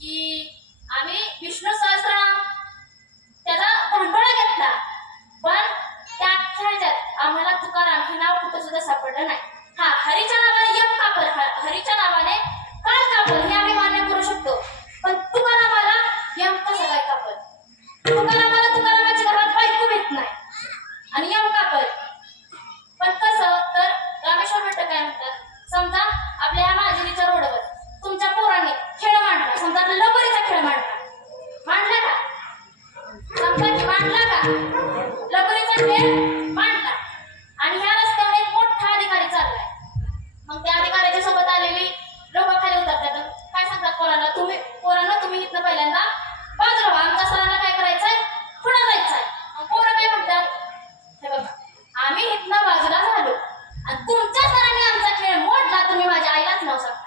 की आम्ही विष्णू सहस्त्रनाम लगोरीचा खेळ मांडला आणि ह्या रस्त्यावर एक मोठा अधिकारी चाललाय. मग त्या अधिकाऱ्याच्या सोबत आलेली लोक खाली उतरतात. काय सांगतात पोरांना तुम्ही इथनं पहिल्यांदा बाजूला व्हा, आमच्या सरांना काय करायचंय, पुढे जायचंय. मग पोरं काय म्हणतात, हे बघा आम्ही इथनं बाजूला झालो आणि तुमच्या सरांनी आमचा खेळ मोडला, तुम्ही माझ्या आईलाच नाव सांगता.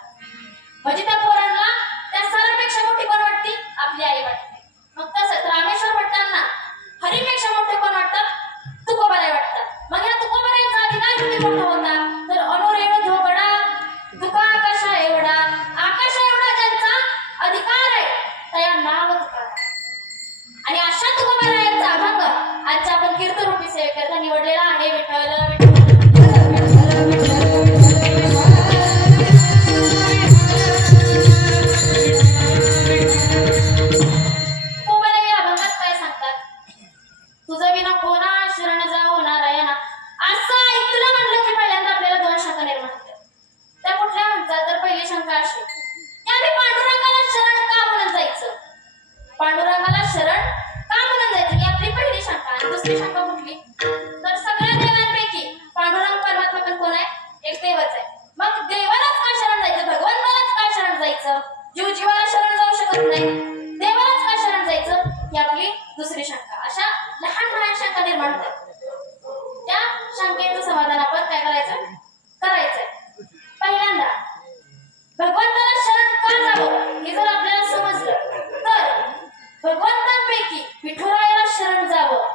म्हणजे त्या पोरांना त्या सरांपेक्षा मोठी कोण वाटते, आपली आई वाटते. मग तसंच रामेश्वर भट्टांना हरीपेक्षा मोठे कोण वाटतात, तुकोबाराय वाटतात. मग या तुकोबारायांचा अधिकार किती मोठा होता, तर अनुरेण धोबडा तुका आकाशा एवढा, आकाशा एवढा ज्यांचा अधिकार आहे त्या नाव तुकाराम. आणि अशा तुकोबारायांचा अभंग आजच्या आपण कीर्तनरूपी सेवेकरता निवडलेला आहे. विठ्ठल तुझं विना कोणा शरण जाऊ नारायणा. असं ऐकलं म्हणलं की पहिल्यांदा आपल्याला दोन शंका निर्माण होतात. त्या कुठल्या म्हणतात, तर पहिली शंका अशी की आम्ही पांडुरंगाला शरण का म्हणून जायचं, पांडुरंगाला शरण का म्हणून जायचं, ही आपली पहिली शंका. आणि दुसरी शंका कुठली, तर सगळ्या देवांपैकी पांडुरंग परमात्मा पण कोण आहे, एक देवच आहे. मग देवालाच का शरण जायचं, भगवंतालाच का शरण जायचं, जीव जीवाला शरण जाऊ शकत नाही, देवालाच का शरण जायचं, ही आपली दुसरी शंका. अशा लहान लहान शंका निर्माण होतात. त्या शंकेचं समाधान आपण काय करायचंय. पहिल्यांदा भगवंताला शरण का जावं हे जर आपल्याला समजलं तर भगवंतांपैकी विठुरायाला शरण जावं,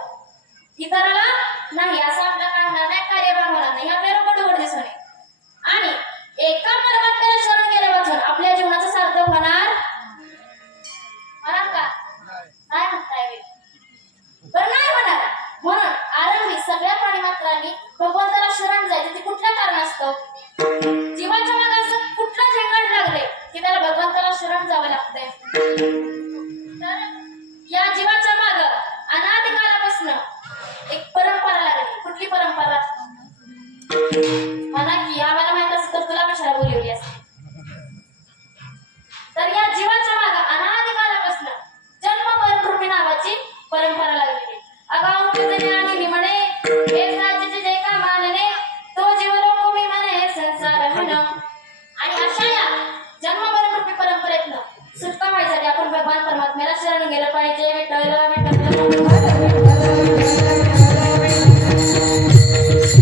इतराला नाही, असं आपलं काय होणार नाही, कार्यभाग होणार नाही, आपल्याला बरोबर दिसून येईल. आणि एका परमात्म्याला शरण गेल्यापासून आपल्या जीवनाचं सार्थक होणार का, नाही म्हणताय बरं, नाही होणार. म्हणून आरंभी सगळ्या प्राणीमात्रांनी भगवंताला शरण जायचं. ते कुठल्या कारणास्तव, जीवाच्या मागे असं कुठलं झेंगड लागले की त्याला भगवंताला शरण जावं लागतंय. तर या जीवाच्या मागे अनादिकालापासून एक परंपरा लागली. कुठली परंपरा म्हणा की आम्हाला माहित असं तर तुला कशाला बोलवली असते. तर या जीवाच्या मागे अनादिकालापासून जन्म मरण रूपी नावाची परंपरा लागलेली. अगाऊ किती आणि मी म्हणे एक राज्याचे जे का मानणे, तो जीव लोक मी म्हणे संसार हन. आणि अशा या जन्म मरण रूपी परंपरेतनं सुटका व्हायसाठी आपण भगवान परमात्म्याला शरण गेलं पाहिजे. विठ्ठल